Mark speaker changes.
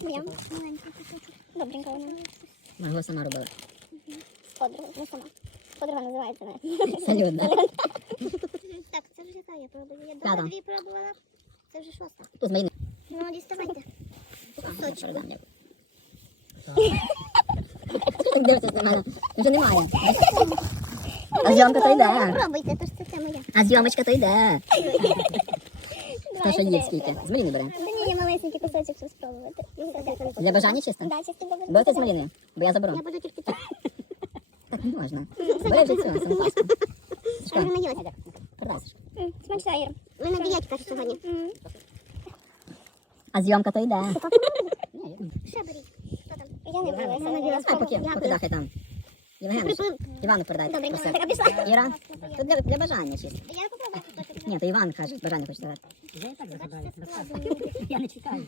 Speaker 1: Кусочок. Добренька вона.
Speaker 2: Сама робила.
Speaker 1: З подругою. Сама. Подруга називається не.
Speaker 2: Салют, да?
Speaker 1: Так, це вже яка я пробую. Я два дві пробувала. Це вже шоста.
Speaker 2: Тут з моїми.
Speaker 1: Ну, діставайте.
Speaker 2: Передам. Як дивитися на мене? Вже немає. А зйомка то йде.
Speaker 1: Пробуйте, то ж це це моя.
Speaker 2: А зйомочка то йде.
Speaker 1: Два
Speaker 2: То що
Speaker 1: і
Speaker 2: є скільки? З малини бере.
Speaker 1: Та я малесенький кусочок щоб спробувати.
Speaker 2: Для бажання чисто?
Speaker 1: Да, чисто для бажання.
Speaker 2: Будете з малиною? Бо я заберу.
Speaker 1: Я буду тільки так.
Speaker 2: Так не можна. Бери вже цю, саму паску.
Speaker 1: Я вже наїлася.
Speaker 2: Продай, Сашко.
Speaker 1: Смачна, Іра. Ви на дієті кажуть сьогодні.
Speaker 2: А зйомка то йде.
Speaker 1: Ще беріть. Хто там? Я не була, я
Speaker 2: А поки, поки дахай там. Євгенович, Івану передай.
Speaker 1: Добре,
Speaker 2: Просив.
Speaker 1: так, пішла.
Speaker 2: Іра, тут для, для бажання чисто.
Speaker 1: Я попробую кусочок.
Speaker 2: Ні, то Іван каже, бажання хоче давати.
Speaker 3: Я і так загадаю. Я не чекаю.